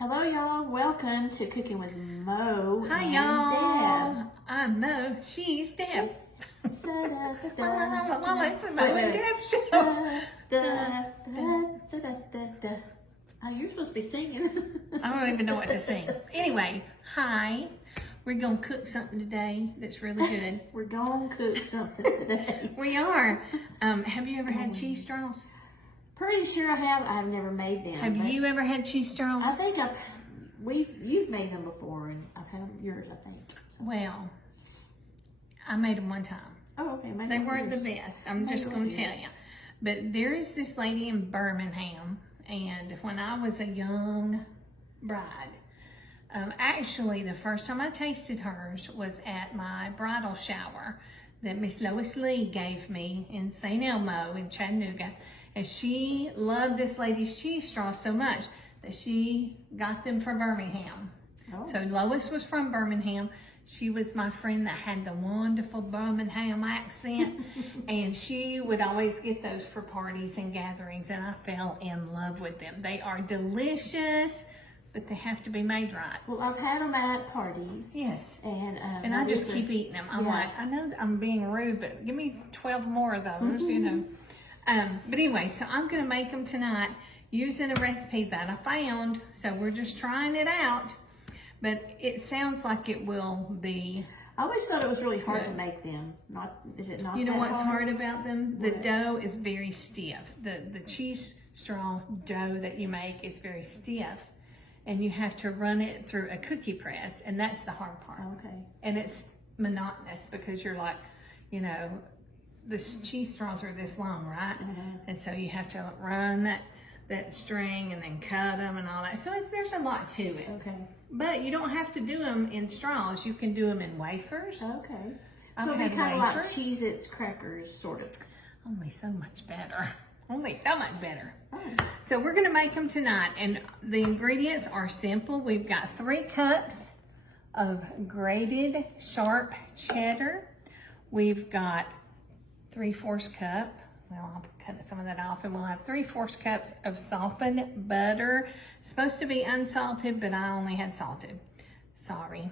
Hello, y'all. Welcome to Cooking with Mo. Hi, y'all. I'm Mo. She's Deb. Well, it's a Mo and Deb show. Oh, you're supposed to be singing. I don't even know what to sing. Anyway, hi. We're going to cook something today that's really good. We're going to cook something today. We are. Have you ever had cheese straws? Pretty sure I have. I've never made them. Have you ever had cheese straws? I think you've made them before, and I've had them yours, I think. Well, I made them one time. Oh, okay. They weren't the best. I'm just going to tell you. But there is this lady in Birmingham, and when I was a young bride, actually the first time I tasted hers was at my bridal shower that Miss Lois Lee gave me in St. Elmo in Chattanooga. And she loved this lady's cheese straws so much that she got them from Birmingham. Oh. So Lois was from Birmingham. She was my friend that had the wonderful Birmingham accent. And she would always get those for parties and gatherings. And I fell in love with them. They are delicious, but they have to be made right. Well, I've had them at parties. Yes. And I just keep eating them. I'm like, I know I'm being rude, but give me 12 more of those, you know. But anyway, so I'm going to make them tonight using a recipe that I found. So we're just trying it out. But it sounds like it will be. I always thought it was really hard to make them. Is it not? You know what's hard about them? The dough is very stiff. The cheese straw dough that you make is very stiff. And you have to run it through a cookie press. And that's the hard part. Okay. And it's monotonous because you're like, you know, the cheese straws are this long, right? Mm-hmm. And so you have to run that string and then cut them and all that. So there's a lot to it. Okay. But you don't have to do them in straws. You can do them in wafers. Okay. I've So it'll be had kind of like wafers. Cheez-Its crackers, sort of. Only so much better. Only so much better. Oh. So we're going to make them tonight. And the ingredients are simple. We've got 3 cups of grated sharp cheddar. We've got 3/4 cup. Well, I'll cut some of that off, and we'll have 3/4 cups of softened butter. It's supposed to be unsalted, but I only had salted. Sorry.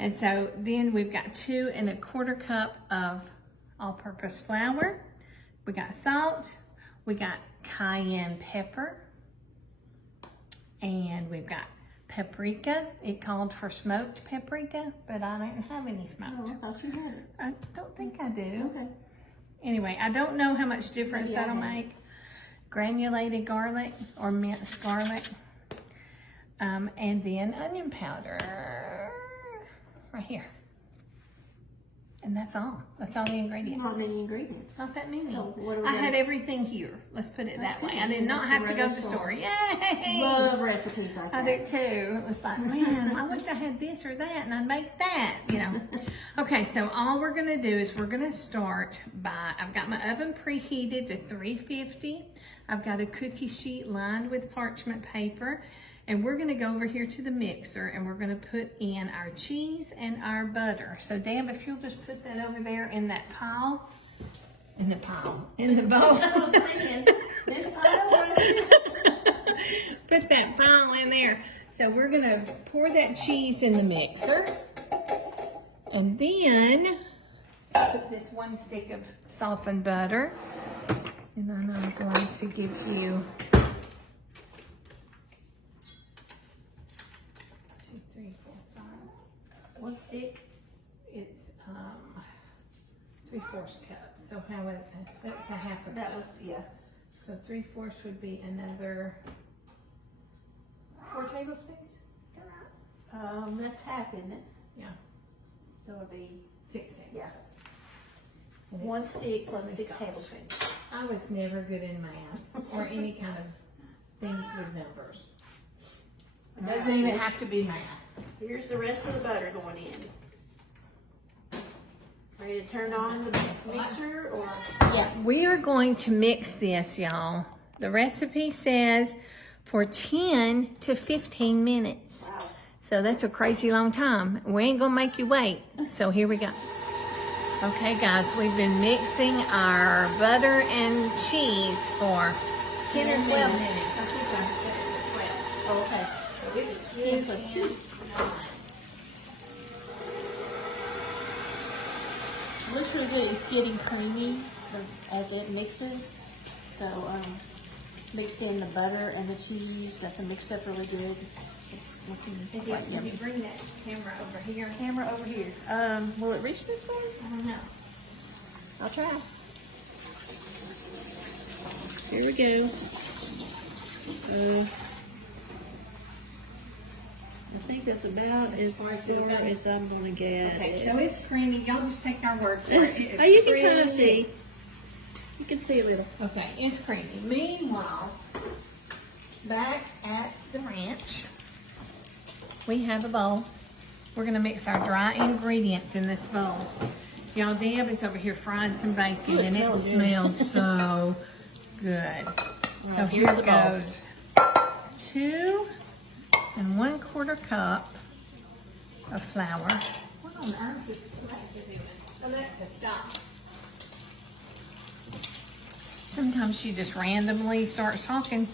And so then we've got 2 1/4 cup of all-purpose flour. We got salt. We got cayenne pepper. And we've got paprika. It called for smoked paprika, but I didn't have any smoked. Oh, I thought you had it. I don't think I do. Okay. Anyway, I don't know how much difference that'll make. Granulated garlic or minced garlic. And then onion powder right here. And that's all. That's all the ingredients. Not many ingredients. Not that many. So what are we I gonna... had everything here. Let's put it That's that way. good. I did not have to go to the store. Yay! Love recipes like that. I do too. It was like, man, I wish I had this or that and I'd make that, you know. Okay, so all we're gonna do is we're gonna start by, I've got my oven preheated to 350. I've got a cookie sheet lined with parchment paper. And we're gonna go over here to the mixer and we're gonna put in our cheese and our butter. So Deb, if you'll just put that over there in that pile, in the bowl. This pile right here. Put that pile in there. So we're gonna pour that cheese in the mixer. And then put this 1 stick of softened butter. And then I'm going to give you 1 stick. It's 3/4 cup. So how is that? That's a half a cup. That was, yeah. So 3/4 would be another 4 tablespoons. Is that right? That's half, isn't it? Yeah. So it'll be 6 tablespoons. Yeah. And 1 it's- stick plus let me 6 stop. tablespoons. I was never good in math or any kind of things with numbers. It doesn't even have to be math. Here's the rest of the butter going in. Ready to turn on the mixer or? Yeah, we are going to mix this, y'all. The recipe says for 10 to 15 minutes. Wow. So that's a crazy long time. We ain't gonna make you wait. So here we go. Okay, guys, we've been mixing our butter and cheese for 10 or 12 minutes. I think I said it for 12. Oh, okay. So it is good for you. Looks really good. It's getting creamy as it mixes. So it's mixed in the butter and the cheese. Got them mixed up really good. It's looking quite Can yummy. you bring that camera over here? Camera over here. Will it reach this way? I don't know. I'll try. Here we go. I think that's about as far as I'm gonna get. Okay, so it's creamy. Y'all just take our word for it. It is Oh, you can kind creamy. of see. You can see a little. Okay, it's creamy. Meanwhile, back at the ranch, we have a bowl. We're gonna mix our dry ingredients in this bowl. Y'all, Deb is over here frying some bacon, Ooh, it and it smells good. smells so good. So Right, here here's the bowl. goes 2 1/4 cup of flour. What on earth is Alexa doing? Alexa, stop. Sometimes she just randomly starts talking.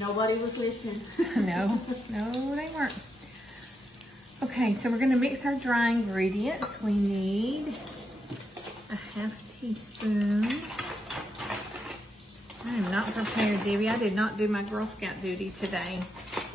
Nobody was listening. No, they weren't. Okay, so we're gonna mix our dry ingredients. We need a 1/2 teaspoon. I am not prepared, Debbie. I did not do my Girl Scout duty today.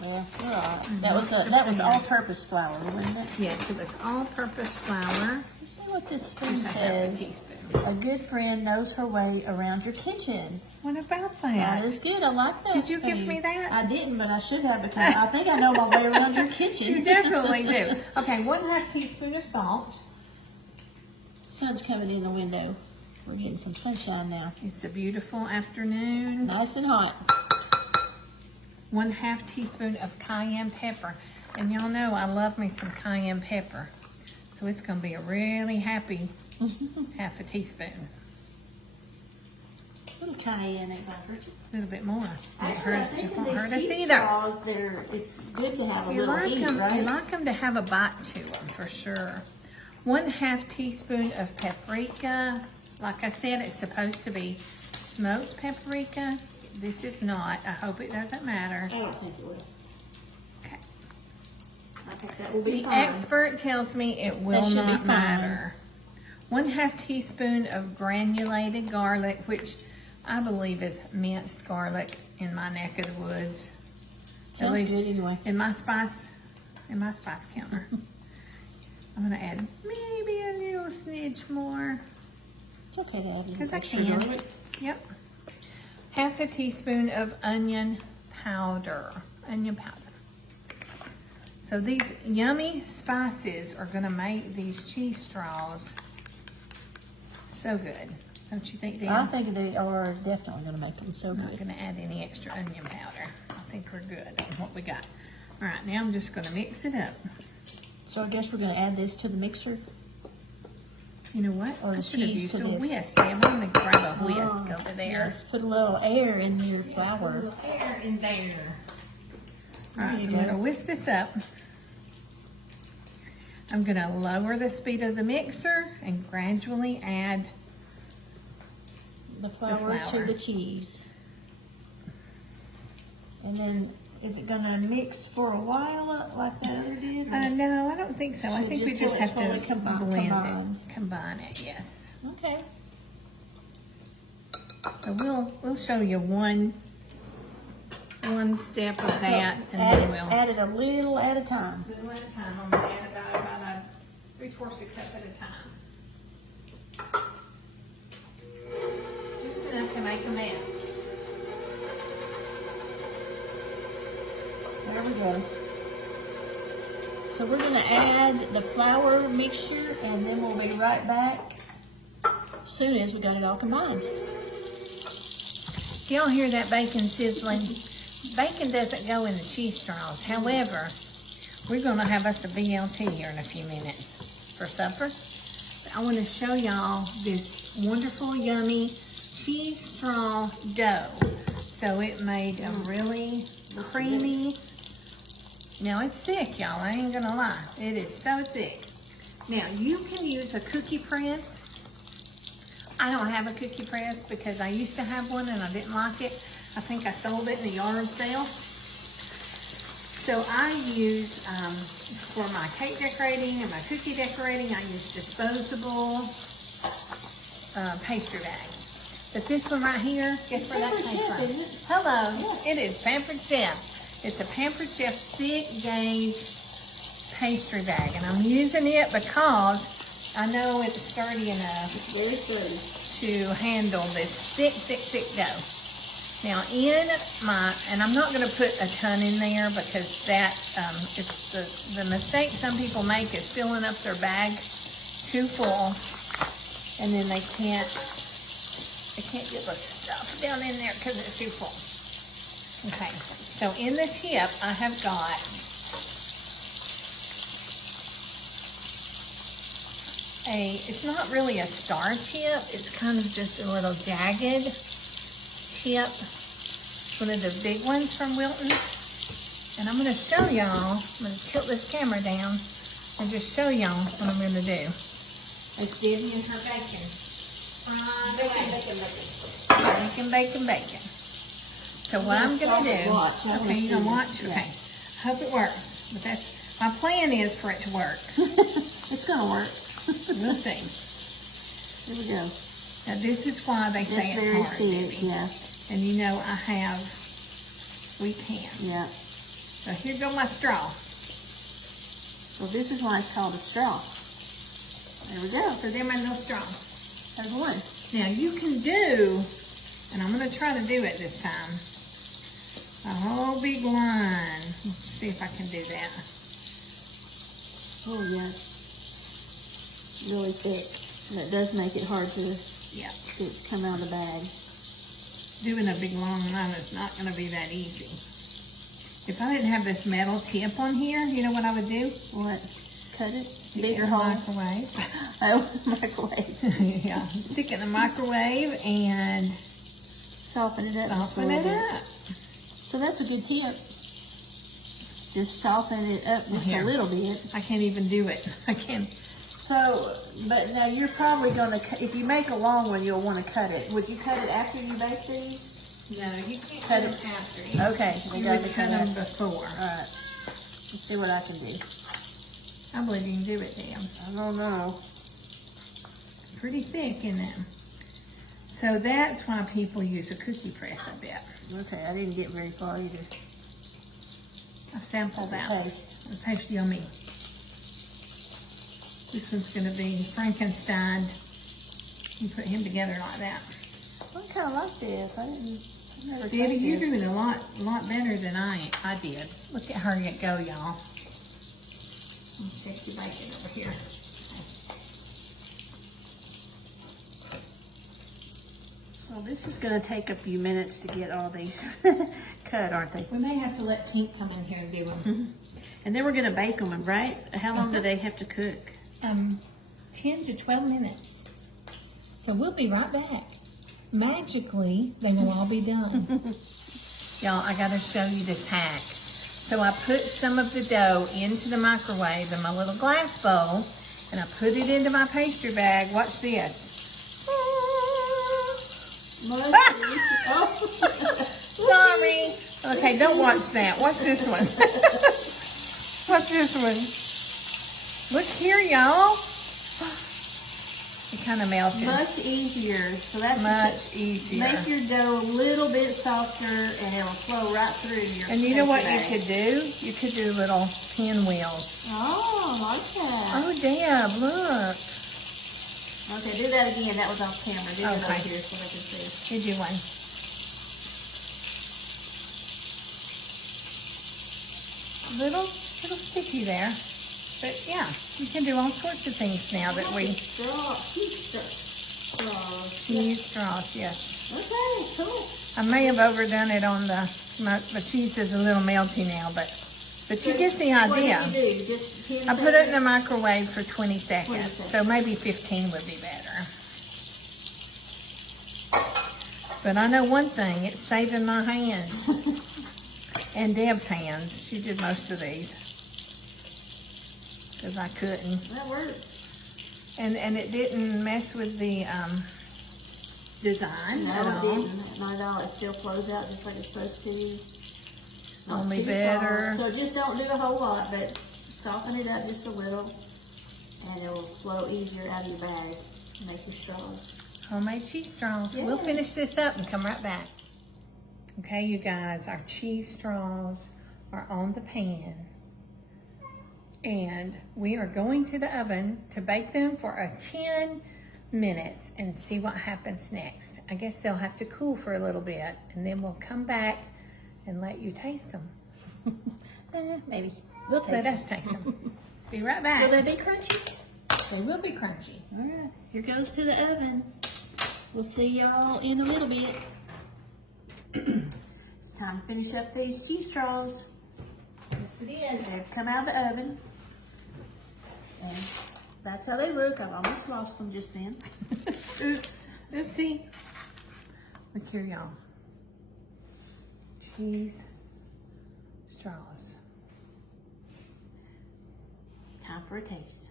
Well, you're all right. That was all-purpose flour, wasn't it? Yes, it was all-purpose flour. Let's see what this spoon Just a 1/2 says. teaspoon. A good friend knows her way around your kitchen. What about That that? is good. I like that. Did you give spoon. me that? I didn't, but I should have because I think I know my way around your kitchen. You definitely do. Okay, 1/2 teaspoon of salt. Sun's coming in the window. We're getting some sunshine now. It's a beautiful afternoon. Nice and hot. 1/2 teaspoon of cayenne pepper. And y'all know I love me some cayenne pepper. So it's gonna be a really happy 1/2 teaspoon. Little cayenne, ain't bad, Bridget. A little bit more. Actually, I think It won't in hurt these us cheese either. straws, it's good to have a You little like heat, them, right? you like them to have a bite to them for sure. 1/2 teaspoon of paprika. Like I said, it's supposed to be smoked paprika. This is not. I hope it doesn't matter. I don't think it will. Okay. I think that will be The fine. expert tells me it will should be not fine. matter. 1/2 teaspoon of granulated garlic, which I believe is minced garlic in my neck of the woods. Sounds good anyway. In my spice counter. I'm gonna add maybe a little smidge more. It's okay to add a little 'Cause I extra can. garlic. Yep. 1/2 teaspoon of onion powder. So these yummy spices are gonna make these cheese straws so good. Don't you think, Dan? I think they are definitely going to make them so I'm not good. gonna add any extra onion powder. I think we're good on what we got. All right, now I'm just gonna mix it up. So I guess we're going to add this to the mixer. You know what? Or I the should have cheese used to a this. whisk. I'm gonna grab a whisk Oh, over there. Let's put a little air in your A flour. little air in there. All right, There so you I'm go. gonna whisk this up. I'm gonna lower the speed of the mixer and gradually add The flour flour. to the cheese. And then, is it going to mix for a while like that other did? or- no, I don't think so. I So think we just just till have it's to fully blend combined. it, combine it, yes. Okay. So we'll show you one step of So that, and add, then we'll. add it a little at a time. Little at a time. I'm gonna add about a 3/4 cup at a time. Just enough to make a mess. There we go. So we're going to add the flour mixture, and then we'll be right back as soon as we got it all combined. Y'all hear that bacon sizzling? Bacon doesn't go in the cheese straws. However, we're gonna have us a BLT here in a few minutes for supper. I wanna show y'all this wonderful, yummy cheese straw dough. So it made a really creamy, now it's thick, y'all, I ain't gonna lie. It is so thick. Now, you can use a cookie press. I don't have a cookie press because I used to have one and I didn't like it. I think I sold it in the yard sale. So I use, for my cake decorating and my cookie decorating, I use disposable pastry bags. But this one right here, guess where that Pampered came Chef, from? isn't it? Hello, Yes. it is Pampered Chef. It's a Pampered Chef thick gauge pastry bag. And I'm using it because I know it's sturdy enough Very sturdy. to handle this thick, thick, thick dough. Now in my, and I'm not going to put a ton in there because that is the mistake some people make is filling up their bag too full, and then they can't get the stuff down in there because it's too full. Okay, so in the tip I have got it's not really a star tip, it's kind of just a little jagged tip, one of the big ones from Wilton. And I'm going to show y'all, I'm going to tilt this camera down and just show y'all what I'm going to do. It's Debbie and her bacon. Bacon. So what I'm going to do, watch. I wanna okay, see you're going to this. watch? Yeah. Okay. I hope it works, but that's, my plan is for it to work. It's gonna work. We'll see. Here we go. Now this is why they say It's it's very hard, thick, Debbie. yeah. And you know I have weak hands. Yeah. So here go my straw. So this is why it's called a straw. There we go. So there my little straw. There's one. Now you can do, and I'm going to try to do it this time, a whole big line. Let's see if I can do that. Oh yes. Really thick. So that does make it hard to Yeah. get it to come out of the bag. Doing a big long line is not going to be that easy. If I didn't have this metal tip on here, you know what I would do? What? Cut it? Stick Bigger it in the hole? microwave. Oh, microwave. Yeah, stick it in the microwave and Soften it up. just a soften little it bit. up. So that's a good tip. Just soften it up just Here. a little bit. I can't even do it. I can't. So, but now you're probably gonna, if you make a long one, you'll want to cut it. Would you cut it after you bake these? No, you can't Cut cut it. them after. You, Okay, they you gotta would be cut cut them after. before. Alright. Let's see what I can do. I believe you can do it, Dan. I don't know. Pretty thick, isn't it? So that's why people use a cookie press, I bet. Okay, I didn't get very far either. I sampled How's it that. taste? It tastes yummy. This one's going to be Frankenstein. You put him together like that. I kind of like this. I never Debbie, tried you're this. doing a lot better than I did. Look at her go, y'all. I'll check your bacon over here. So this is gonna take a few minutes to get all these cut, aren't they? We may have to let Tink come in here and do them. And then we're gonna bake them, right? How long do they have to cook? 10 to 12 minutes. So we'll be right back. Magically, they will all be done. Y'all, I gotta show you this hack. So I put some of the dough into the microwave in my little glass bowl, and I put it into my pastry bag. Watch this. Sorry. Okay, don't watch that. Watch this one. Watch this one. Look here, y'all. It kind of melted. Much easier. So that's Much easier. Make your dough a little bit softer, and it'll flow right through your. And you know what pastry you bag. could do? You could do little pinwheels. Oh, I like that. Oh, Deb, look. Okay, do that again. That was off camera. Do it Okay. over here so they can see. Here's you one. Little sticky there. But yeah, you can do all sorts of things now that we... Cheese straws, yes. Okay, cool. I may have overdone it on the cheese is a little melty now, but you get the idea. What did you do? Just 10 I put it in the seconds? microwave for 20 seconds, 20 so seconds. maybe 15 would be better. But I know one thing, it's saving my hands. And Deb's hands. She did most of these. Because I couldn't. That works. And it didn't mess with the design No, at it all. didn't. Not at all. It still flows out just like it's supposed to. not Only too better. soft. So just don't do a whole lot, but soften it up just a little, and it will flow easier out of your bag. Make your straws. Homemade cheese straws. Yeah. We'll finish this up and come right back. Okay, you guys, our cheese straws are on the pan. And we are going to the oven to bake them for 10 minutes and see what happens next. I guess they'll have to cool for a little bit, and then we'll come back and let you taste them. Maybe. We'll taste Let us taste them. Be right back. Will they be crunchy? They will be crunchy. All right, here goes to the oven. We'll see y'all in a little bit. It's time to finish up these cheese straws. Yes, it is. They've come out of the oven. And that's how they look. I've almost lost them just then. Oops. Oopsie. Look here, y'all. Cheese straws. Time for a taste.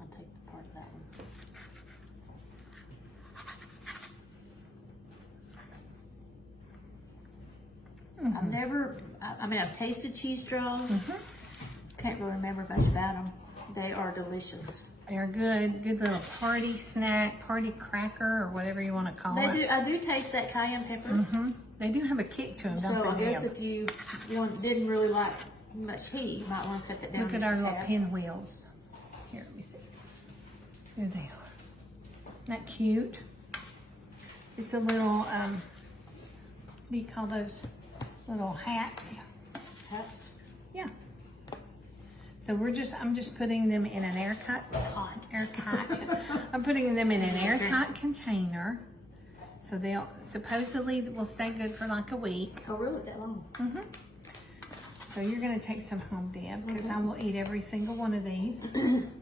I'll take the part of that one. I've tasted cheese straws. Can't really remember much about them. They are delicious. They're good. Good little party snack, party cracker, or whatever you want to call it. I do taste that cayenne pepper. They do have a kick to them, So don't I they? guess if you didn't really like much heat, you might want to cut that down. Look at just our a little tad. pinwheels. Here, let me see. There they are. Isn't that cute? It's a little, what do you call those? Little hats. Hats. Yeah. So I'm just putting them in an airtight. I'm putting them in an airtight container. So they'll supposedly will stay good for like a week. Oh, really? That long? So you're gonna take some home, Deb, because I will eat every single one of these.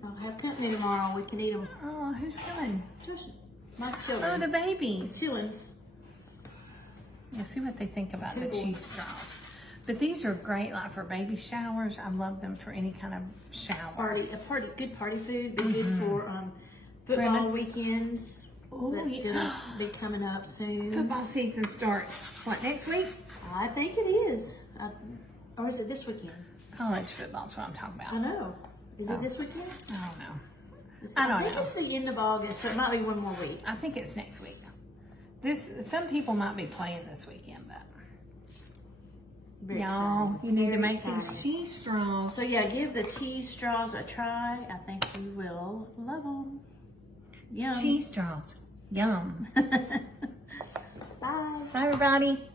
I'll have company tomorrow. We can eat them. Oh, who's coming? Just my Oh, children. the babies. Chillins. Yeah, see what they think about the cheese straws. But these are great, like for baby showers. I love them for any kind of shower. Good party food. Be good for football Grimace. weekends. Oh, That's yeah. gonna be coming up soon. Football season starts, what, next week? I think it is. Or is it this weekend? College football's what I'm talking I about. know. Is it this weekend? I don't know. I don't think know. it's the end of August, so it might be one more week. I think it's next week. Some people might be playing this weekend, but Very y'all, exciting. you need to Very make these exciting. cheese straws. So yeah, give the cheese straws a try. I think you will love them. Yum. Cheese straws. Yum. Bye. Bye, everybody.